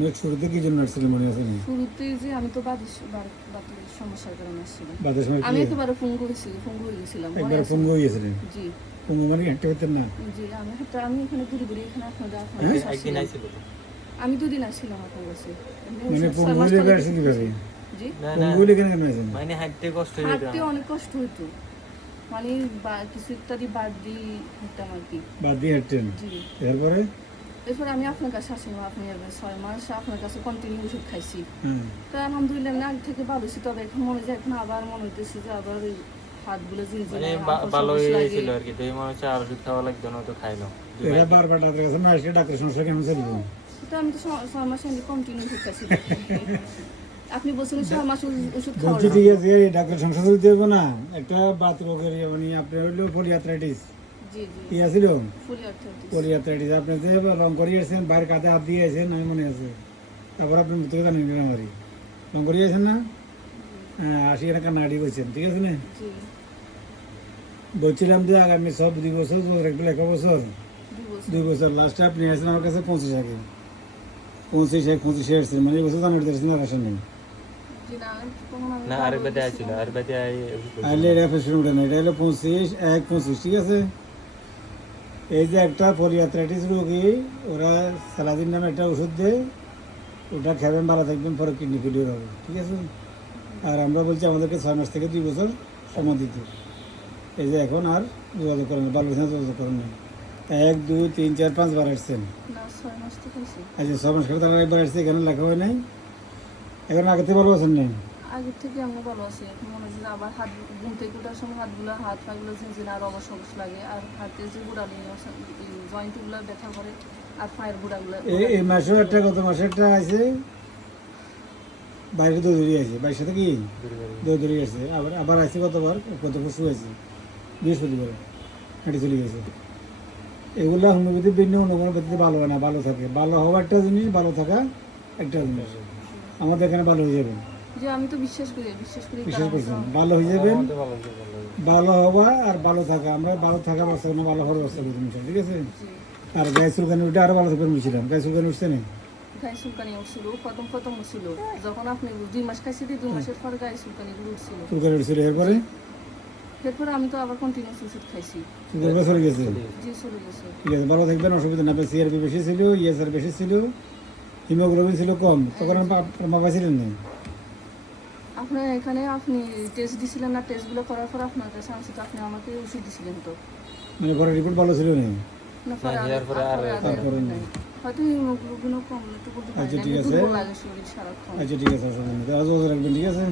Next শুরুতে কি জন্য আসছিল মনে আছে নি? শুরুতে যে আমি তো বাতের সমস্যার কারণে আসছিলাম। বাদের সময় আমি কি একেবারে পঙ্গু হয়ে গেছিলাম। মনে একবার আছে? পঙ্গু হয়ে গেছিলেন? জি পঙ্গু মানে কি হাঁটতে পারতেন না? জি আমি এখানে ঘুরে এখানে আপনাদের হ্যাঁ? কাছে আসছিলাম। আমি 2 দিন আসছিলাম আপনার কাছে। মানে 6 পঙ্গু মাস হলে পরে আসছে কিভাবে? জি পঙ্গু হলে কেন আসেন? মানে হাঁটতে কষ্ট হয়ে যেত হাঁটতে অনেক কষ্ট হতো। মানে কিছু ইত্যাদি বাদ দিয়ে হাঁটতাম আর কি। বাদ দিয়ে হাঁটতেন? জি এরপরে? এরপর আমি আপনার কাছে আসিনি। আপনি 6 মাস আপনার কাছে কন্টিনিউ ওষুধ খাইছি। হ্যাঁ। তো আলহামদুলিল্লাহ না আগে থেকে ভালো ছিল, তবে এখন মনে হয় এখন আবার মনে হইতেছে যে আবার ওই হাতগুলো মানে ঝিনঝিনায়, ভালো অপসর হয়ে লাগে। গেছিল আর কি, তো এই মনে হচ্ছে আর ওষুধ খাওয়া লাগতো না, তো খাইলো এরা বারবার ডাক্তার কাছে না আসলে ডাক্তার সমস্যা কেমন চলবে? তো আমি তো 6 মাস আমি কন্টিনিউ ওষুধ খাইছি। আপনি বলছিলেন 6 মাস ওষুধ খাওয়ার বলছি ঠিক আছে, এই ডাক্তার সমস্যা চলতে হবে না। একটা বাত রোগের মানে আপনার হইলো পলিআর্থ্রাইটিস। জি জি কি আছিল? ফুলি আর্থ্রাইটিস। পলিআর্থ্রাইটিস। আপনি যে রং করিয়েছেন, বাইরের কাঁধে হাত দিয়ে আছেন, আমি মনে আছে। তারপর আপনি মৃত্যুকে জানেন কেন আমারই রং করিয়েছেন না? হ্যাঁ, আসি এখানে কান্নাকাটি করছেন, ঠিক আছে না? জি বলছিলাম যে আগামী সব 2 বছর, একটু 1 বছর, 2 বছর লাস্টে আপনি আসছেন আমার কাছে 25 আগে, 25 আসছেন, মানে এই বছর জানুয়ারিতে আসছেন, আর আসেন নাই। জি না তখন আমি না, ভালো আরেকবার হয়েছিল। ছিল, আরেকবার আইলে এটা ফেসন উঠে না, এটা হলো 25 ঠিক আছে। এই যে একটা পলিআর্থ্রাইটিস রোগী, ওরা সালাদিন নামে একটা ওষুধ দেয়, ওটা খাবেন, ভালো থাকবেন, পরে কিডনি ফেলিওর হবে, ঠিক আছে। আর আমরা বলছি আমাদেরকে 6 মাস থেকে 2 বছর সময় দিতে। এই যে এখন আর যোগাযোগ করেন, ভালো যোগাযোগ করেন না। 1 2 3 4 5 বার আসছেন। না 6 মাস তো খাইছি। আচ্ছা, 6 মাস করে তারা একবার আসছে, এখানে লেখা হয় নাই। এখন আগে থেকে ভালো আছেন নেই? আগের থেকে আমি ভালো আছি। এখন মনে হচ্ছে যে আবার হাত ঘুম থেকে ওঠার সময় হাত পাগুলো ঝিনঝিনা আর অবশ লাগে, আর হাতের যে গুড়ালি জয়েন্টগুলো ব্যথা করে, আর পায়ের গুড়াগুলো। এই মাসেও একটা, গত মাসে একটা আছে, বাইরে দৌড়ি আছে, বাইরের সাথে কি দৌড়ি আছে, আবার আছে কতবার, কত পরশু আছে, বৃহস্পতিবার হাঁটি চলে গেছে। এগুলো হোমিওপ্যাথি ভিন্ন হোমিওপ্যাথিতে ভালো হয় না, ভালো থাকে। ভালো হওয়া একটা জিনিস, ভালো থাকা একটা জিনিস। আমাদের এখানে ভালো হয়ে যাবেন, যে আমি তো বিশ্বাস করি বিশ্বাস করছেন, ভালো হয়ে যাবেন। ভালো হওয়া আর ভালো থাকা, আমরা ভালো থাকা ব্যবস্থা করি না, ভালো হওয়ার ব্যবস্থা করি, ঠিক আছে। জি আর গায়ে চুলকানি উঠে আরো ভালো থাকবেন বলছিলাম, গায়ে চুলকানি উঠছে না? গায়ে চুলকানি উঠছিল প্রথম উঠছিল, যখন আপনি 2 মাস খাইছি 2 মাসের পর গায়ে চুলকানিগুলো উঠছিল। চুলকানি উঠছিল, এরপরে এরপরে আমি তো আবার কন্টিনিউস ওষুধ খাইছি। চুলকানি চলে গেছে, জি চলে গেছে। ঠিক আছে, ভালো থাকবেন, অসুবিধা না। সিআরপি বেশি ছিল, ইএসআর বেশি ছিল, হিমোগ্লোবিন ছিল কম, তখন মাপা ছিলেন না। আপনার এখানে আপনি টেস্ট দিছিলেন না, টেস্টগুলো করার পর আপনার কাছে আনছি, তো আপনি আমাকে ওষুধ দিছিলেন তো। মানে পরে রিপোর্ট ভালো ছিল না? না পরে তারপরে না। হয়তো হিমোগ্লোবিনও কম, একটু বলতে পারি আচ্ছা না, ঠিক আছে, দুর্বল লাগে শরীর সারাক্ষণ। আচ্ছা ঠিক আছে, অসুবিধা নেই, রাখবেন, ঠিক আছে।